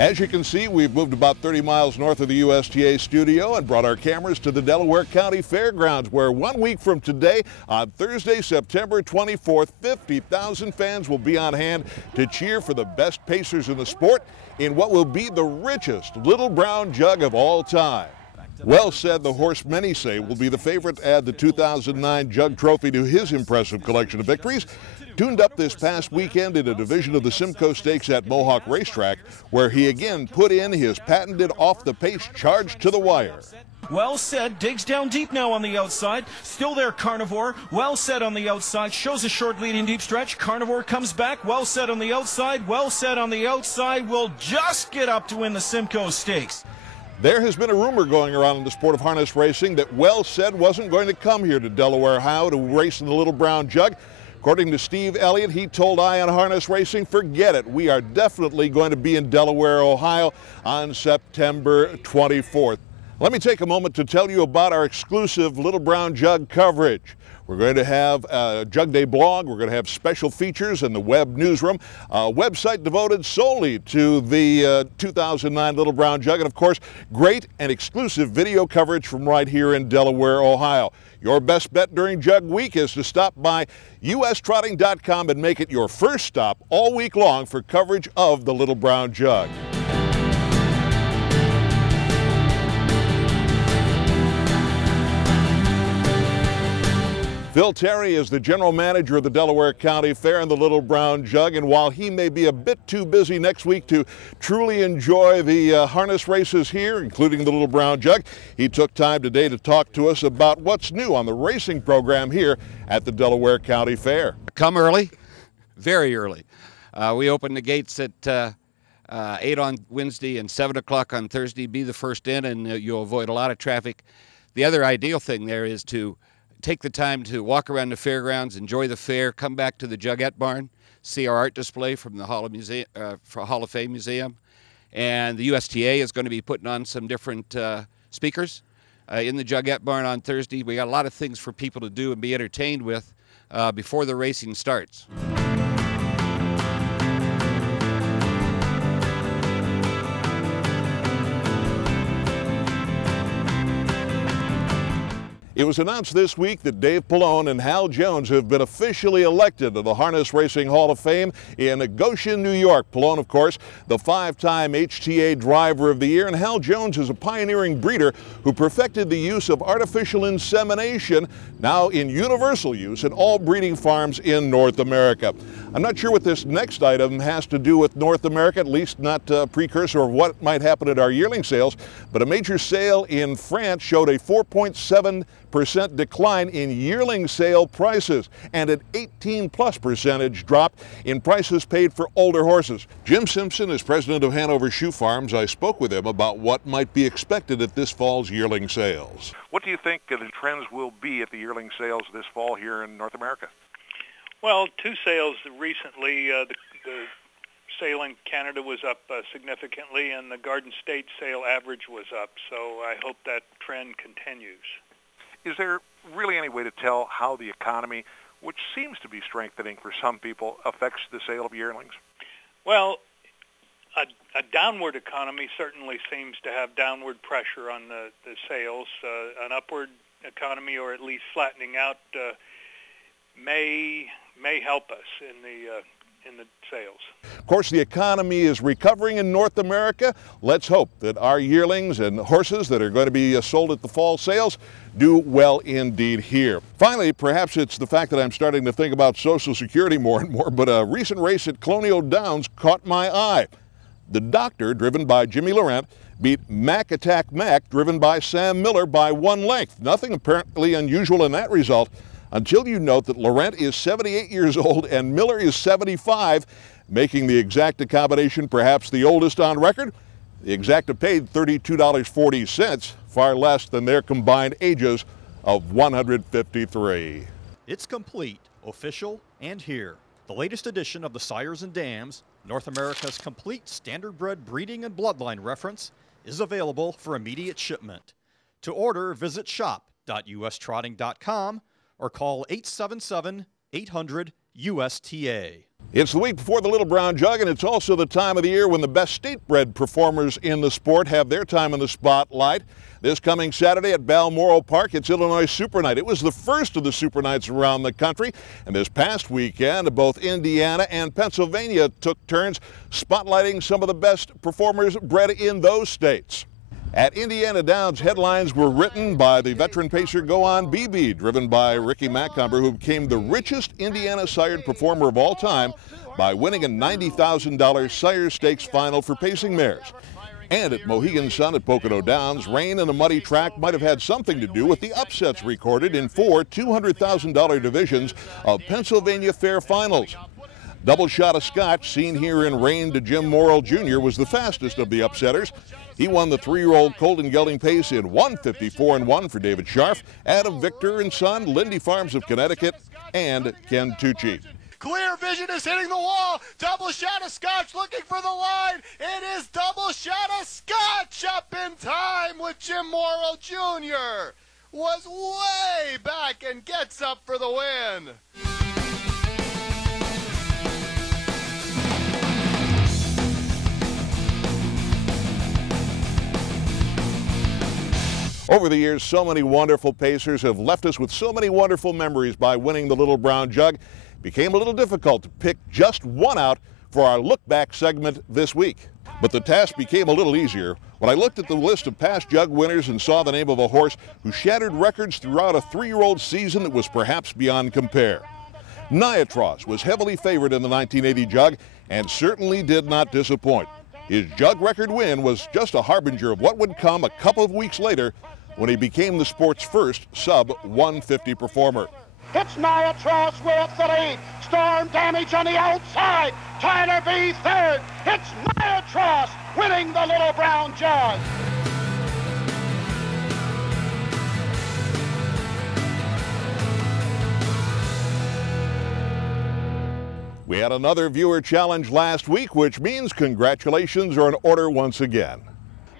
As you can see, we've moved about 30 miles north of the USTA studio and brought our cameras to the Delaware County Fairgrounds, where 1 week from today, on Thursday, September 24th, 50,000 fans will be on hand to cheer for the best pacers in the sport in what will be the richest Little Brown Jug of all time. Well Said, the horse many say will be the favorite to add the 2009 Jug Trophy to his impressive collection of victories, tuned up this past weekend in a division of the Simcoe Stakes at Mohawk Racetrack, where he again put in his patented off-the-pace charge to the wire. Well Said digs down deep now on the outside. Still there, Carnivore. Well Said on the outside. Shows a short lead in deep stretch. Carnivore comes back. Well Said on the outside. Well Said on the outside will just get up to win the Simcoe Stakes. There has been a rumor going around in the sport of harness racing that Well Said wasn't going to come here to Delaware, Ohio to race in the Little Brown Jug. According to Steve Elliott, he told Eye on Harness Racing, forget it. We are definitely going to be in Delaware, Ohio on September 24th. Let me take a moment to tell you about our exclusive Little Brown Jug coverage. We're going to have a Jug Day blog. We're going to have special features in the web newsroom, a website devoted solely to the 2009 Little Brown Jug, and of course, great and exclusive video coverage from right here in Delaware, Ohio. Your best bet during Jug Week is to stop by ustrotting.com and make it your first stop all week long for coverage of the Little Brown Jug. Phil Terry is the general manager of the Delaware County Fair and the Little Brown Jug, and while he may be a bit too busy next week to truly enjoy the harness races here, including the Little Brown Jug, he took time today to talk to us about what's new on the racing program here at the Delaware County Fair. Come early, very early. We open the gates at 8 on Wednesday and 7 o'clock on Thursday. Be the first in, and you'll avoid a lot of traffic. The other ideal thing there is to take the time to walk around the fairgrounds, enjoy the fair, come back to the Jugette Barn, see our art display from the Hall of Fame Museum. And the USTA is going to be putting on some different speakers in the Jugette Barn on Thursday. We got a lot of things for people to do and be entertained with before the racing starts. It was announced this week that Dave Pallone and Hal Jones have been officially elected to the Harness Racing Hall of Fame in Goshen, New York. Pallone, of course, the five-time HTA Driver of the Year, and Hal Jones is a pioneering breeder who perfected the use of artificial insemination, now in universal use at all breeding farms in North America. I'm not sure what this next item has to do with North America, at least not a precursor of what might happen at our yearling sales, but a major sale in France showed a 4.7% decline in yearling sale prices and an 18+% drop in prices paid for older horses. Jim Simpson is president of Hanover Shoe Farms. I spoke with him about what might be expected at this fall's yearling sales. What do you think the trends will be at the yearling sales this fall here in North America? Well, two sales recently. The sale in Canada was up significantly, and the Garden State sale average was up. So I hope that trend continues. Is there really any way to tell how the economy, which seems to be strengthening for some people, affects the sale of yearlings? Well, a downward economy certainly seems to have downward pressure on the sales. An upward economy, or at least flattening out, may help us in the sales. Of course, the economy is recovering in North America. Let's hope that our yearlings and horses that are going to be sold at the fall sales do well indeed here. Finally, perhaps it's the fact that I'm starting to think about Social Security more and more, but a recent race at Colonial Downs caught my eye. The Doctor, driven by Jimmy Laurent, beat Mac Attack Mac, driven by Sam Miller, by 1 length. Nothing apparently unusual in that result, until you note that Laurent is 78 years old and Miller is 75, making the Exacta combination perhaps the oldest on record. The Exacta paid $32.40, far less than their combined ages of 153. It's complete, official, and here. The latest edition of the Sires and Dams, North America's complete standardbred breeding and bloodline reference, is available for immediate shipment. To order, visit shop.ustrotting.com or call 877-800-USTA. It's the week before the Little Brown Jug, and it's also the time of the year when the best state-bred performers in the sport have their time in the spotlight. This coming Saturday at Balmoral Park, it's Illinois Super Night. It was the first of the Super Nights around the country, and this past weekend, both Indiana and Pennsylvania took turns spotlighting some of the best performers bred in those states. At Indiana Downs, headlines were written by the veteran pacer Go On BB, driven by Ricky Macomber, who became the richest Indiana-sired performer of all time by winning a $90,000 sire stakes final for pacing mares. And at Mohegan Sun at Pocono Downs, rain and a muddy track might have had something to do with the upsets recorded in 4 $200,000 divisions of Pennsylvania Fair finals. Double Shot of Scotch, seen here in rain to Jim Morrill Jr., was the fastest of the upsetters. He won the 3-year-old Colton Gelding Pace in 1:54.1 for David Scharf, Adam Victor and Son, Lindy Farms of Connecticut, and Ken Tucci. Clear Vision is hitting the wall. Double Shot of Scotch looking for the line. It is Double Shot of Scotch up in time with Jim Morrill Jr. Was way back and gets up for the win. Over the years, so many wonderful pacers have left us with so many wonderful memories by winning the Little Brown Jug. It became a little difficult to pick just one out for our look back segment this week. But the task became a little easier when I looked at the list of past Jug winners and saw the name of a horse who shattered records throughout a 3-year-old season that was perhaps beyond compare. Niatross was heavily favored in the 1980 Jug and certainly did not disappoint. His Jug record win was just a harbinger of what would come a couple of weeks later when he became the sport's first sub-150 performer. It's Niatross with the lead. Storm Damage on the outside. Tyler B third. It's Niatross winning the Little Brown Jug. We had another viewer challenge last week, which means congratulations are in order once again.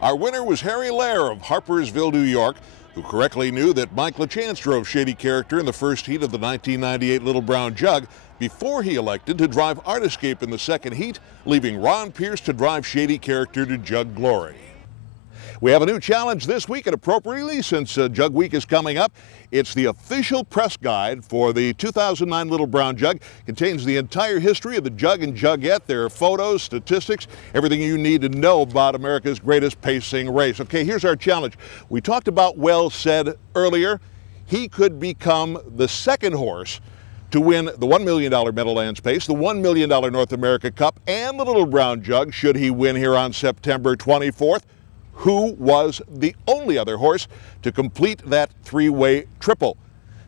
Our winner was Harry Lair of Harpersville, New York, who correctly knew that Mike LaChance drove Shady Character in the first heat of the 1998 Little Brown Jug before he elected to drive Art Escape in the second heat, leaving Ron Pierce to drive Shady Character to Jug glory. We have a new challenge this week, and appropriately, since Jug Week is coming up. It's the official press guide for the 2009 Little Brown Jug. It contains the entire history of the Jug and Jugette. There are photos, statistics, everything you need to know about America's greatest pacing race. Okay, here's our challenge. We talked about Well Said earlier. He could become the second horse to win the $1 million Meadowlands Pace, the $1 million North America Cup, and the Little Brown Jug, should he win here on September 24th. Who was the only other horse to complete that 3-way triple?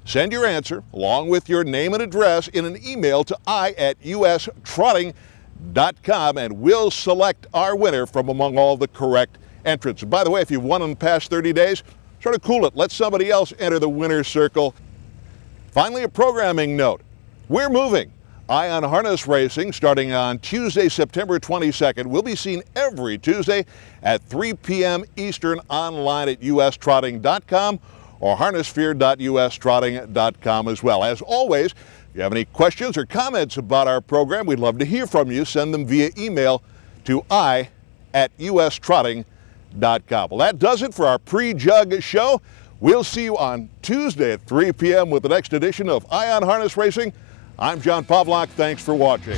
Send your answer along with your name and address in an email to i@ustrotting.com, and we'll select our winner from among all the correct entrants. And by the way, if you've won in the past 30 days, sort of cool it. Let somebody else enter the winner's circle. Finally, a programming note. We're moving. Ion Harness Racing, starting on Tuesday, September 22nd, will be seen every Tuesday at 3 p.m. Eastern online at ustrotting.com or harnessphere.ustrotting.com as well. As always, if you have any questions or comments about our program, we'd love to hear from you. Send them via email to i@ustrotting.com. Well, that does it for our pre-Jug show. We'll see you on Tuesday at 3 p.m. with the next edition of Ion Harness Racing. I'm John Pawlak. Thanks for watching.